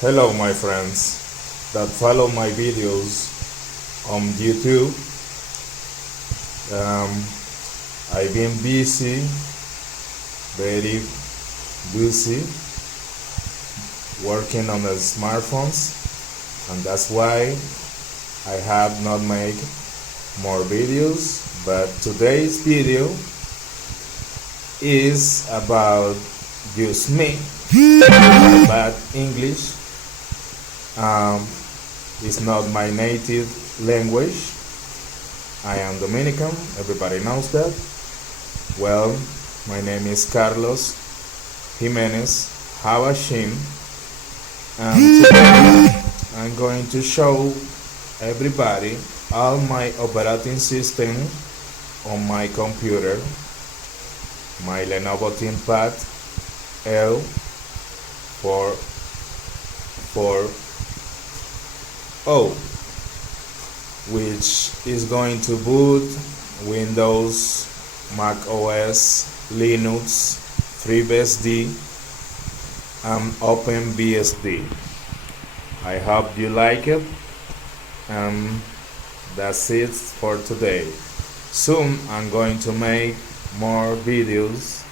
Hello my friends that follow my videos on YouTube. I've been very busy working on the smartphones, and that's why I have not made more videos, but today's video is about use me. Bad English. It's not my native language. I am Dominican, everybody knows that. Well, my name is Carlos Jimenez Javashin, and today I'm going to show everybody all my operating system on my computer, my Lenovo Thinkpad L440, which is going to boot Windows, Mac OS, Linux, FreeBSD, and OpenBSD. I hope you like it, and that's it for today. Soon I'm going to make more videos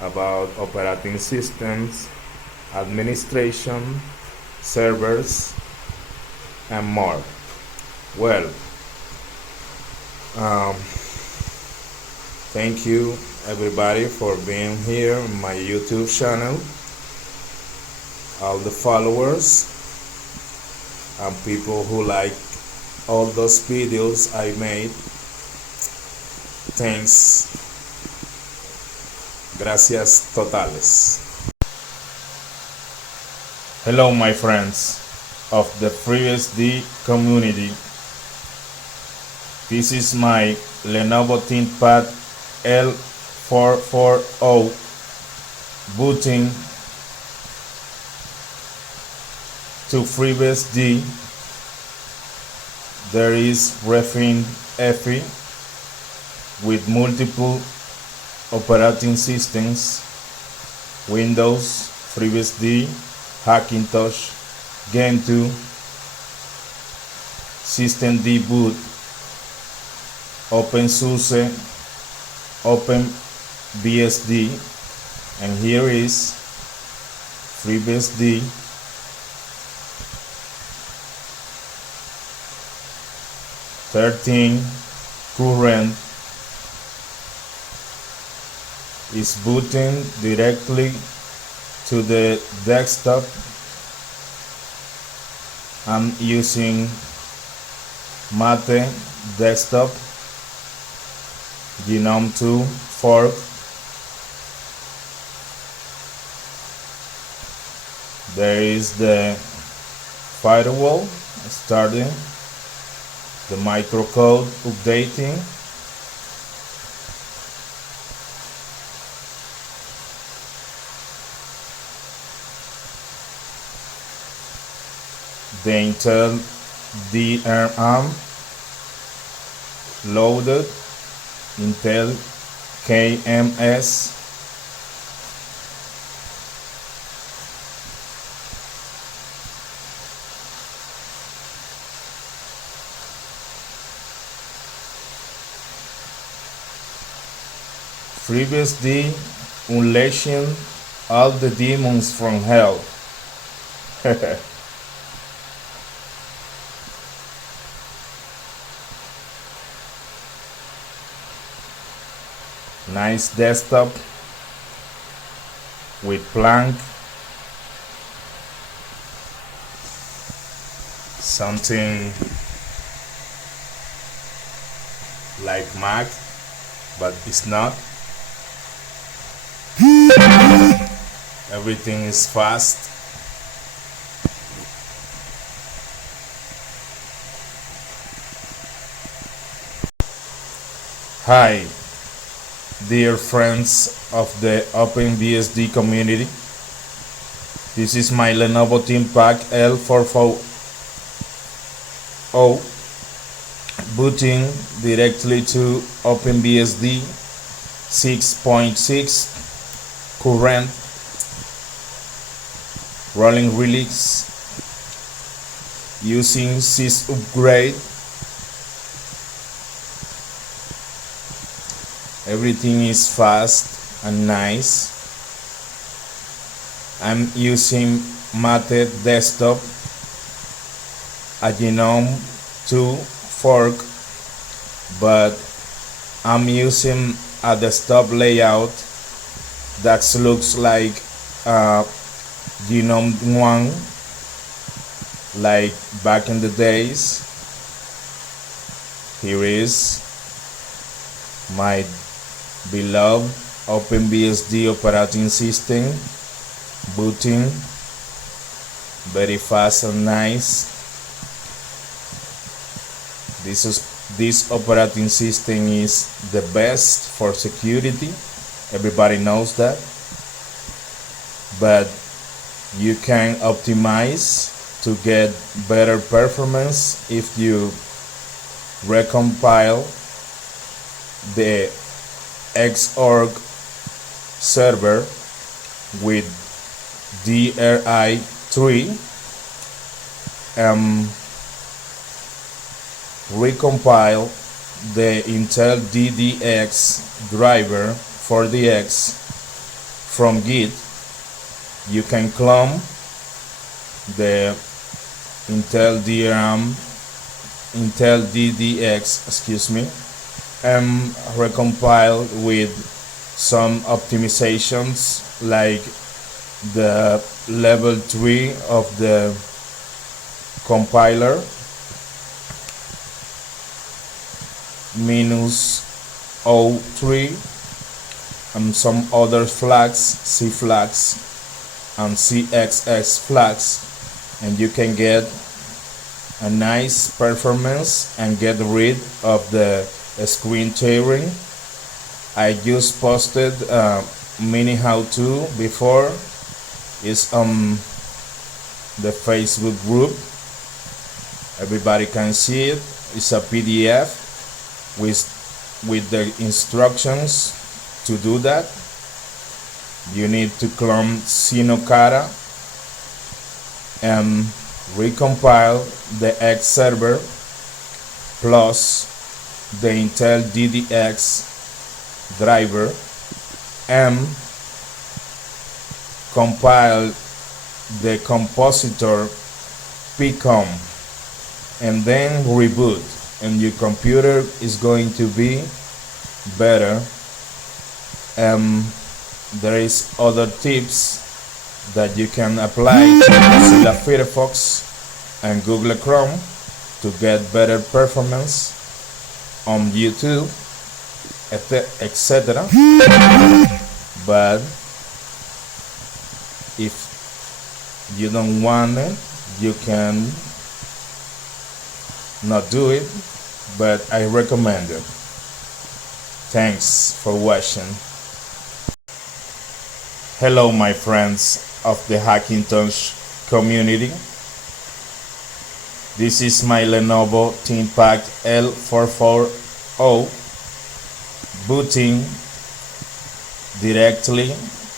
about operating systems, administration, servers, and more. Well, thank you everybody for being here on my YouTube channel, all the followers and people who like all those videos I made. Thanks. Gracias totales. Hello my friends of the FreeBSD community. This is my Lenovo Thinkpad L440 booting to FreeBSD. There is UEFI with multiple operating systems: Windows, FreeBSD, Hackintosh, Gentoo, systemd boot, OpenSUSE, OpenBSD, and here is FreeBSD. Current is booting directly to the desktop. I'm using Mate desktop, Genome 2 fork. There is the firewall starting, the microcode updating, the Intel DRAM loaded, Intel KMS, FreeBSD unleashing all the demons from hell. Nice desktop with Planck, something like Mac, but it's not. Everything is fast. Hi, dear friends of the OpenBSD community. This is my Lenovo Thinkpad L440 booting directly to OpenBSD 6.6 current rolling release using sys upgrade. Everything is fast and nice. I'm using Mate desktop, a Genome 2 fork, but I'm using a desktop layout that looks like Genome 1, like back in the days. Here is my beloved OpenBSD operating system, booting very fast and nice. This operating system is the best for security. Everybody knows that, but you can optimize to get better performance if you recompile the Xorg server with DRI3, recompile the Intel DDX driver for the X from Git. You can clone the Intel DDX, and recompile with some optimizations like the level 3 of the compiler -03 and some other flags, C flags and CXX flags, and you can get a nice performance and get rid of the screen tearing. I just posted mini how-to before. It's on the Facebook group. Everybody can see it. It's a PDF with the instructions to do that. You need to clone Sinokara and recompile the X server plus the Intel DDX driver and compile the compositor pcom and then reboot, and your computer is going to be better. There is other tips that you can apply to Mozilla Firefox and Google Chrome to get better performance on YouTube, etc. But if you don't want it, you can not do it, but I recommend it. Thanks for watching. Hello my friends of the Hackintosh community. This is my Lenovo Thinkpad L440 booting directly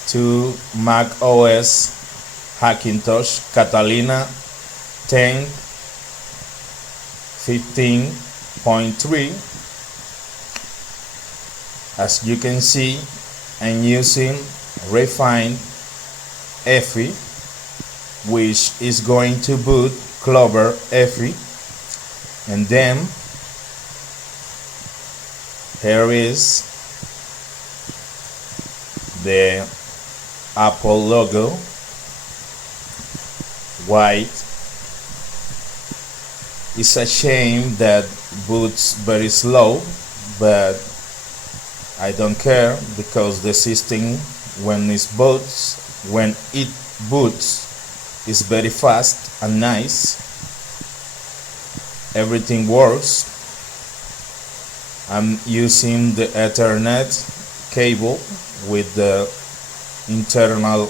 to Mac OS Hackintosh Catalina 10.15.3. As you can see, I'm using refined EFI, which is going to boot Clover EFI, and then here is the Apple logo, white. It's a shame that boots very slow, but I don't care, because the system when it boots is very fast and nice. Everything works. I'm using the Ethernet cable with the internal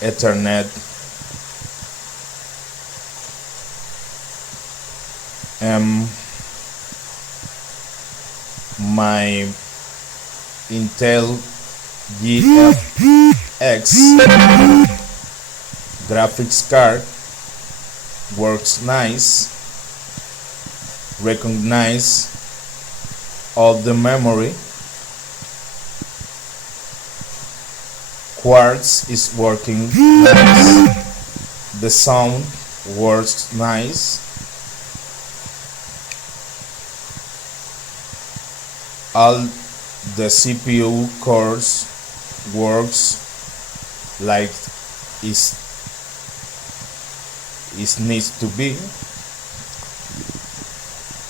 Ethernet my Intel GFX X graphics card works nice, recognize all the memory, quartz is working nice, the sound works nice, all the CPU cores works like it needs to be.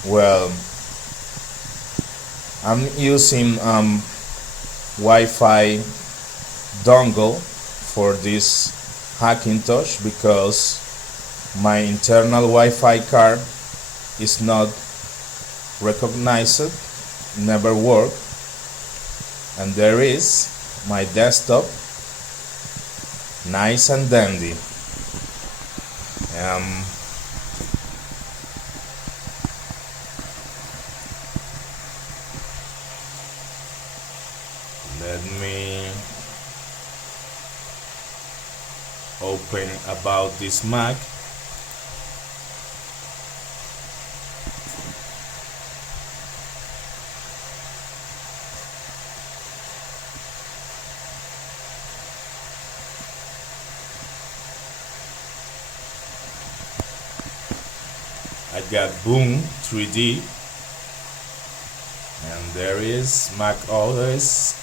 Well, I'm using Wi-Fi dongle for this Hackintosh because my internal Wi-Fi card is not recognized, never worked, and there is my desktop, nice and dandy. Let me open about this Mac. I got Boom 3D, and there is Mac OS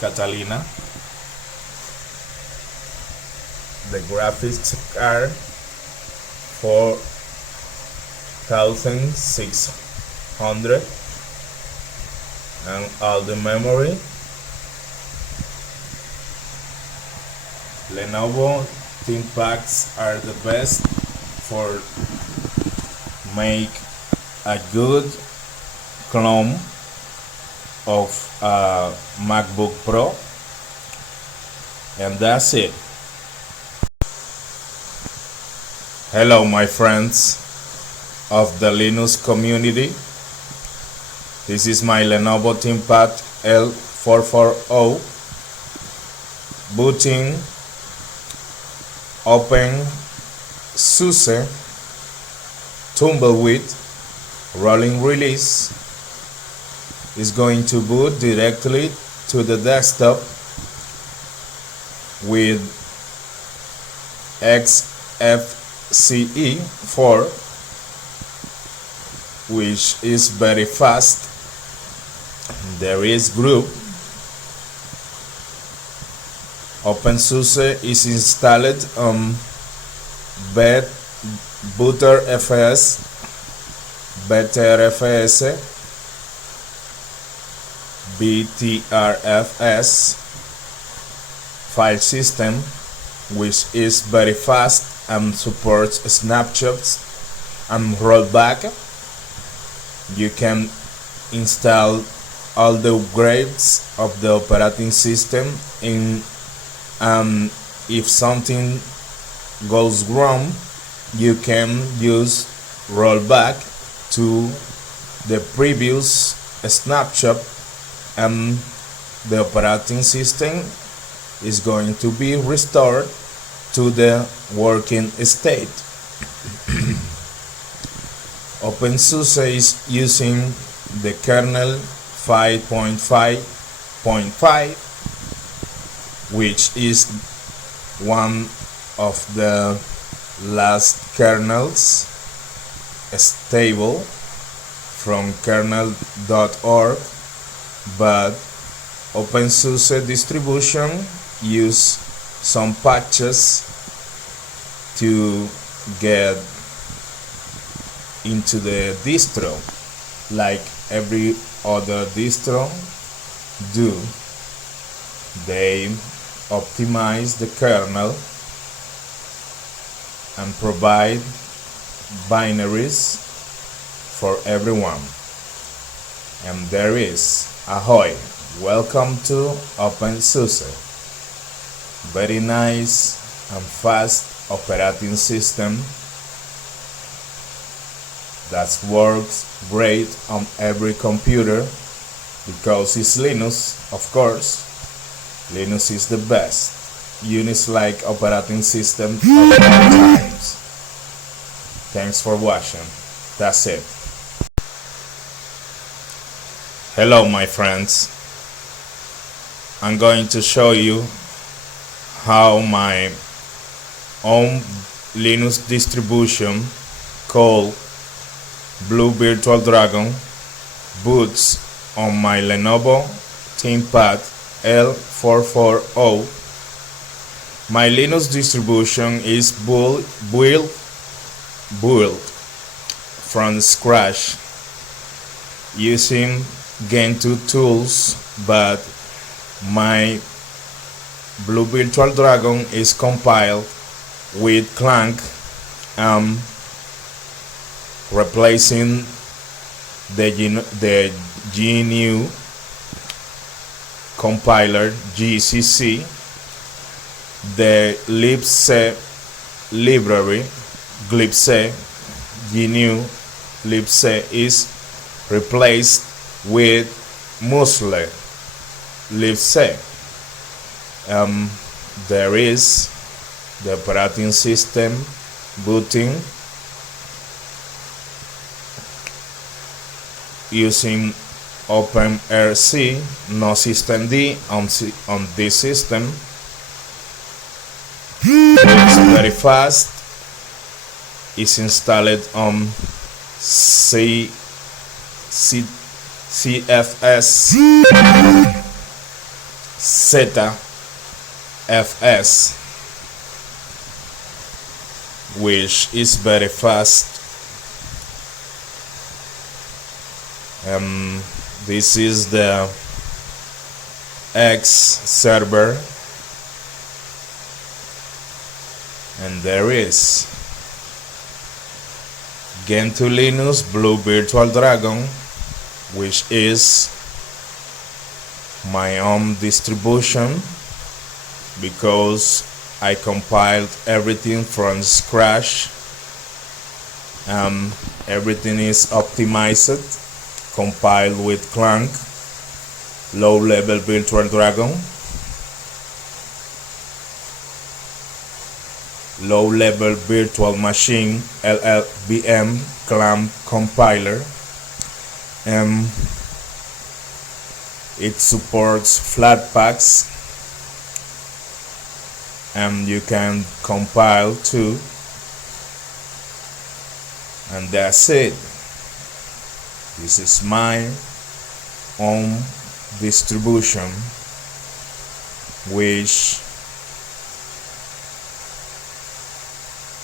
Catalina. The graphics card 4600 and all the memory. Lenovo Thinkpads are the best for make a good clone of a MacBook Pro, and that's it. Hello my friends of the Linux community. This is my Lenovo Thinkpad L440 booting OpenSUSE Tumbleweed rolling release is going to boot directly to the desktop with XFCE4, which is very fast. There is group. OpenSUSE is installed on ButterFS, BTRFS file system, which is very fast and supports snapshots and rollback. You can install all the upgrades of the operating system in, if something goes wrong, you can use rollback to the previous snapshot, and the operating system is going to be restored to the working state. OpenSUSE is using the kernel 5.5.5, which is one of the last kernels stable from kernel.org, but OpenSUSE distribution use some patches to get into the distro like every other distro do. They optimize the kernel and provide binaries for everyone. And there is ahoy, welcome to OpenSUSE. Very nice and fast operating system that works great on every computer because it's Linux, of course. Linux is the best Unix-like operating system of all times. Thanks for watching. That's it. Hello my friends. I'm going to show you how my own Linux distribution called Blue Virtual Dragon boots on my Lenovo Thinkpad L440. My Linux distribution is built from scratch using Gentoo tools, but my Blue Virtual Dragon is compiled with Clang, replacing the GNU compiler GCC. The libc library glibc GNU libc is replaced with Musle libc. There is the operating system booting using OpenRC, no systemd on this system. It's very fast. It's installed on ZFS, which is very fast. This is the X server, and there is Gentoo Linux Blue Virtual Dragon, which is my own distribution because I compiled everything from scratch. Everything is optimized, compiled with Clang, low-level Virtual Dragon, low-level virtual machine LLVM Clang compiler. It supports Flatpaks, and you can compile too, and that's it. This is my own distribution, which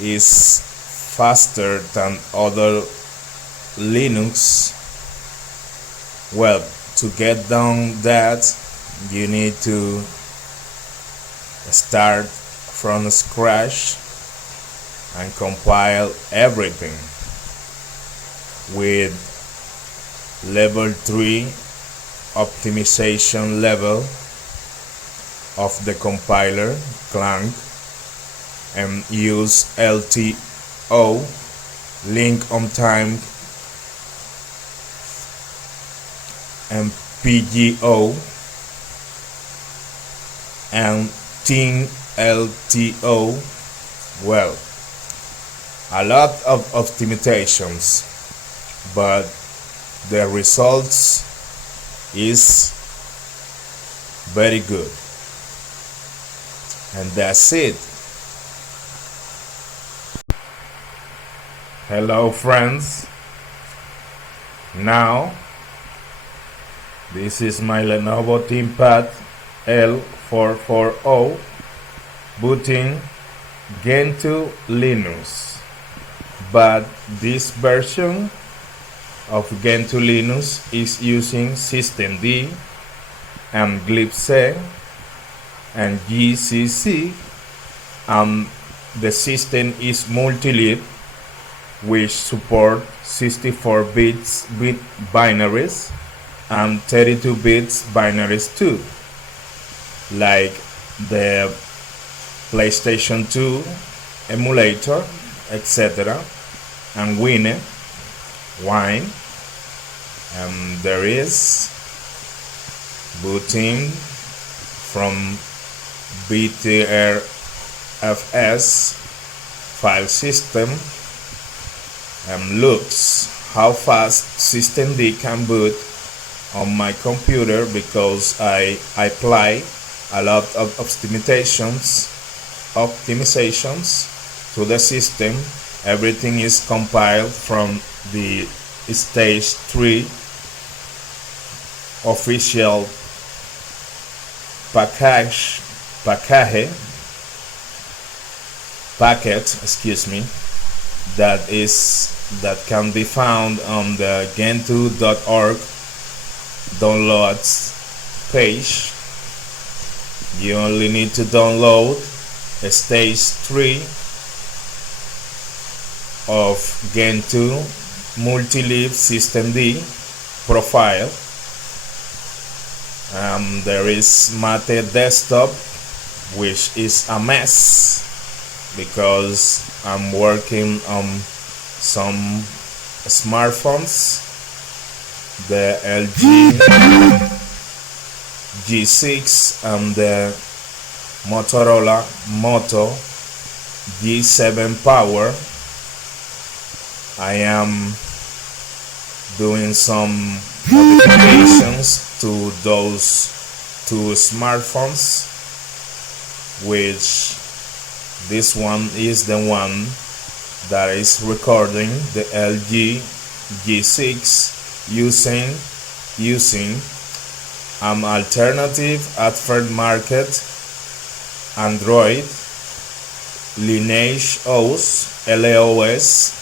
is faster than other Linux. Well, to get done that, you need to start from scratch and compile everything with level 3 optimization level of the compiler Clang, and use LTO, link on time, and PGO and ThinkLTO. Well, a lot of optimizations, but the results is very good, and that's it. Hello friends, now this is my Lenovo Thinkpad L440 booting Gentoo Linux, but this version of Gentoo Linux is using systemd and glibc and GCC, and the system is multi-lead, which support 64-bit binaries and 32-bit binaries too, like the PlayStation 2 emulator, etc., and Wine, and there is booting from BTRFS file system and looks how fast systemd can boot on my computer, because I apply a lot of optimizations to the system. Everything is compiled from the stage 3 official packet, excuse me, that can be found on the gentoo.org downloads page. You only need to download a stage 3 of Gentoo multi-leaf systemd profile. There is Mate desktop, which is a mess because I'm working on some smartphones, the LG G6 and the Motorola Moto G7 Power. I am doing some modifications to those two smartphones, which this one is the one that is recording the LG G6 using an alternative aftermarket Android Lineage OS LOS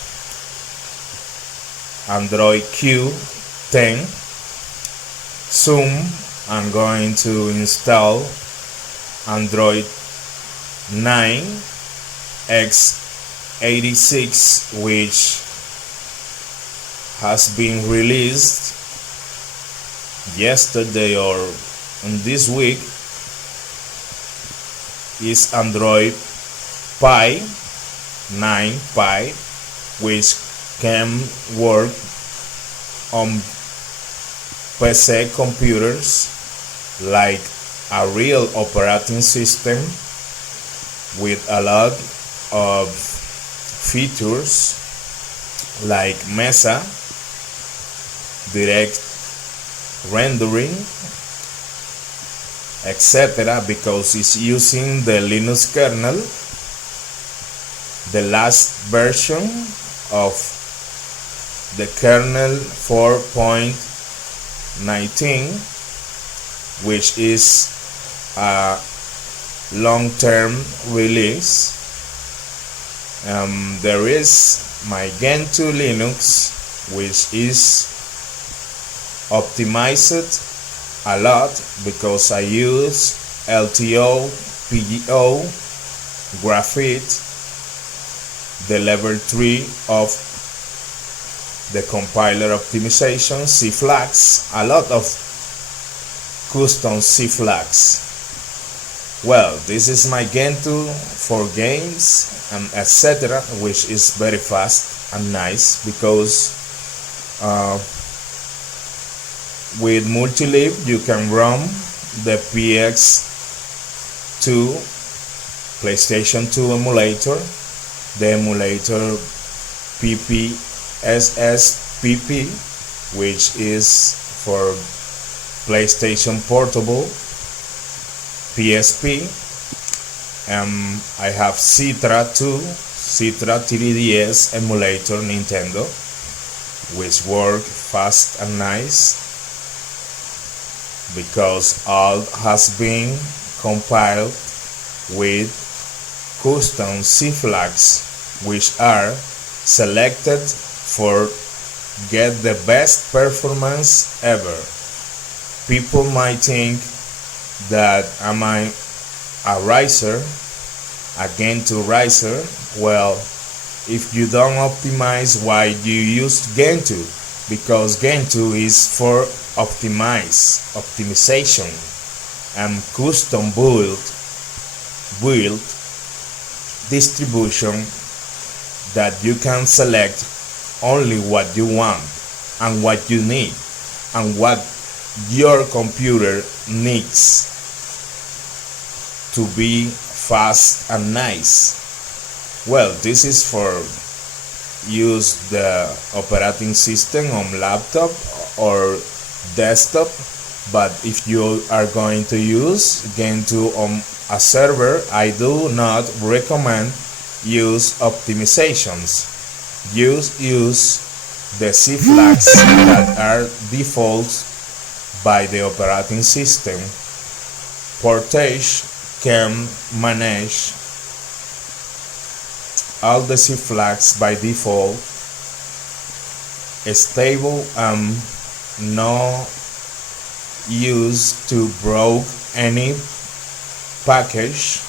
Android Q10. Soon I'm going to install Android 9 x86, which has been released yesterday or in this week. Is Android Pie 9 Pie, which can work on PC computers like a real operating system with a lot of features like Mesa, direct rendering, etc., because it's using the Linux kernel, the last version of the kernel 4.19, which is a long-term release. There is my Gentoo Linux, which is optimized a lot because I use LTO, PGO, Graphite, the level 3 of the compiler optimization, C-Flags, a lot of custom C-Flags. Well, this is my Gentoo for games and etc., which is very fast and nice because with multi-leaf you can run the PX2 PlayStation 2 emulator, the emulator PPSSPP, which is for PlayStation Portable, PSP. I have Citra 3DS emulator Nintendo, which work fast and nice because all has been compiled with custom C-Flags, which are selected for get the best performance ever. People might think that am I a riser, a Gentoo riser? Well, if you don't optimize, why do you use Gentoo? Because Gentoo is for optimization and custom build distribution that you can select only what you want and what you need and what your computer needs. to be fast and nice. Well, this is for use the operating system on laptop or desktop, but if you are going to use Gentoo on a server, I do not recommend use optimizations. Use the C flags that are default by the operating system. Portage can manage all the C flags by default, stable and no use to broke any package,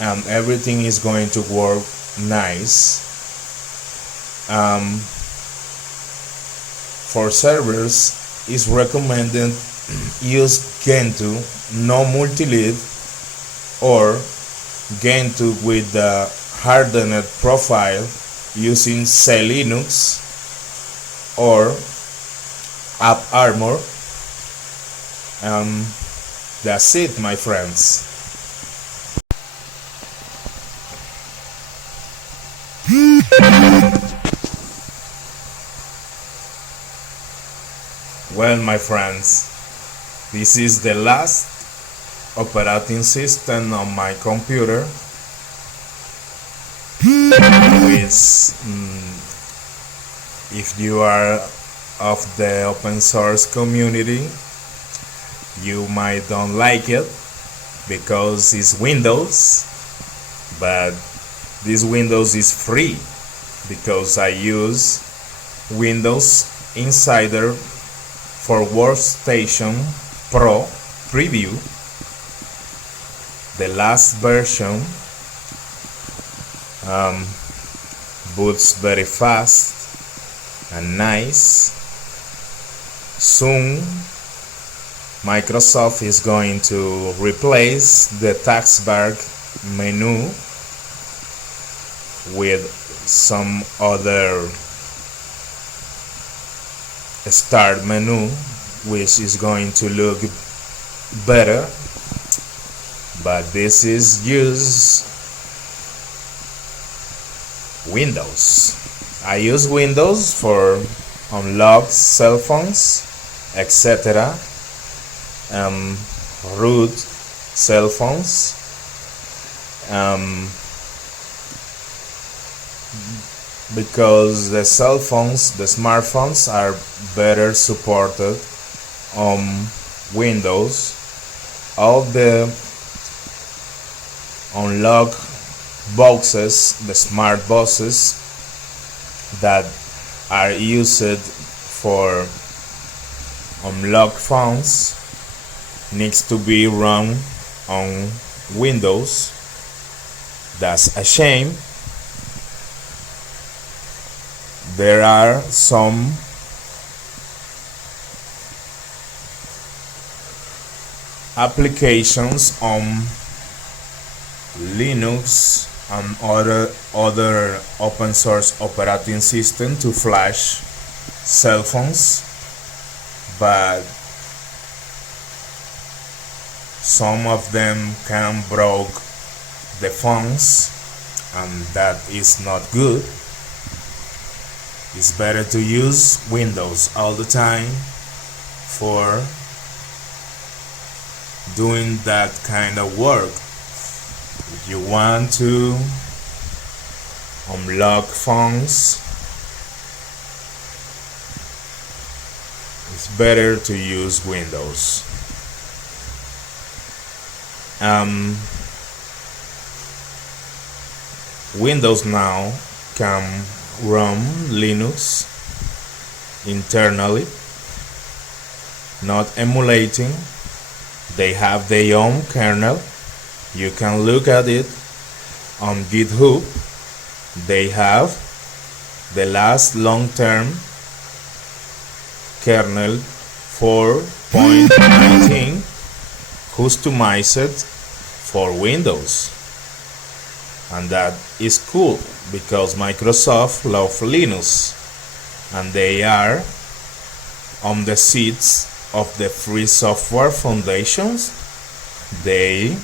and everything is going to work nice. For servers, it's recommended use Gentoo no multi-lead or Gentoo with the hardened profile using Linux or AppArmor. That's it, my friends. Well, my friends, this is the last operating system on my computer, which, if you are of the open source community, you might don't like it because it's Windows, but this Windows is free because I use Windows Insider for Workstation Pro Preview. The last version boots very fast and nice. Soon Microsoft is going to replace the taskbar menu with some other start menu, which is going to look better, but this is use Windows. I use Windows for unlock cell phones, etc. Root cell phones, because the cell phones, the smartphones, are better supported on Windows. All the unlock boxes, the smart boxes that are used for unlock phones, needs to be run on Windows. That's a shame. There are some applications on Linux and other open source operating system to flash cell phones, but some of them can broke the phones, and that is not good. It's better to use Windows all the time for doing that kind of work. If you want to unlock phones, it's better to use Windows. Windows now can run Linux internally, not emulating. They have their own kernel. You can look at it on GitHub. They have the last long-term kernel 4.19 customized for Windows, and that is cool because Microsoft loves Linux and they are on the seats of the free software foundations. They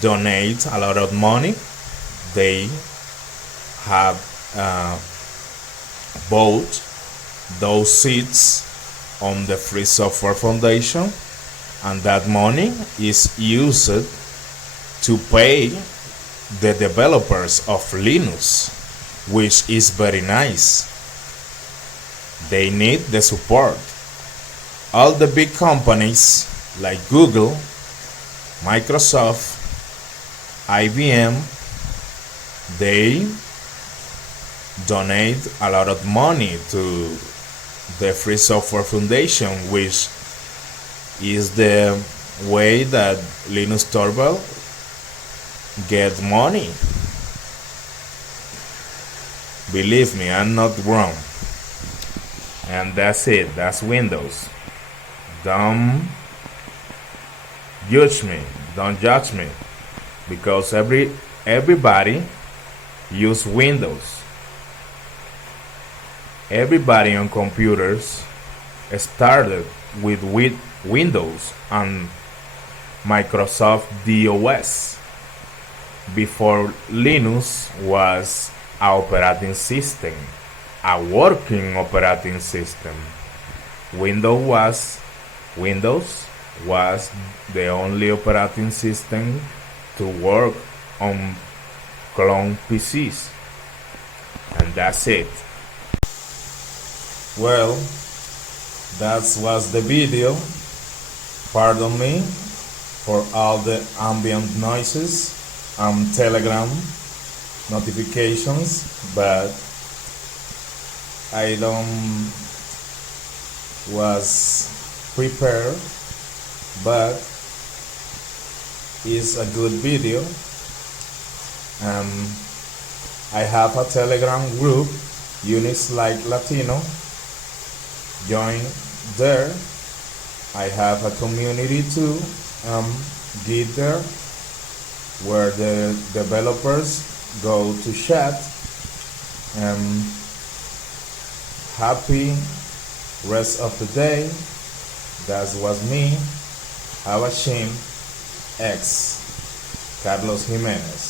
donate a lot of money. They have bought those seats on the Free Software Foundation, and that money is used to pay the developers of Linux, which is very nice. They need the support. All the big companies like Google, Microsoft, IBM, they donate a lot of money to the Free Software Foundation, which is the way that Linus Torvald gets money. Believe me, I'm not wrong. And that's it. That's Windows. Don't judge me. Don't judge me, because everybody use Windows. Everybody on computers started with Windows and Microsoft DOS before Linux was an operating system, a working operating system. Windows was the only operating system to work on clone PCs, and that's it. Well, that was the video. Pardon me for all the ambient noises and Telegram notifications, but I don't was prepared, but it's a good video. I have a Telegram group, Unix-Like-Latino. Join there. I have a community too, Git, where the developers go to chat. Happy rest of the day. That was me, JavaShin-X, Carlos Jimenez.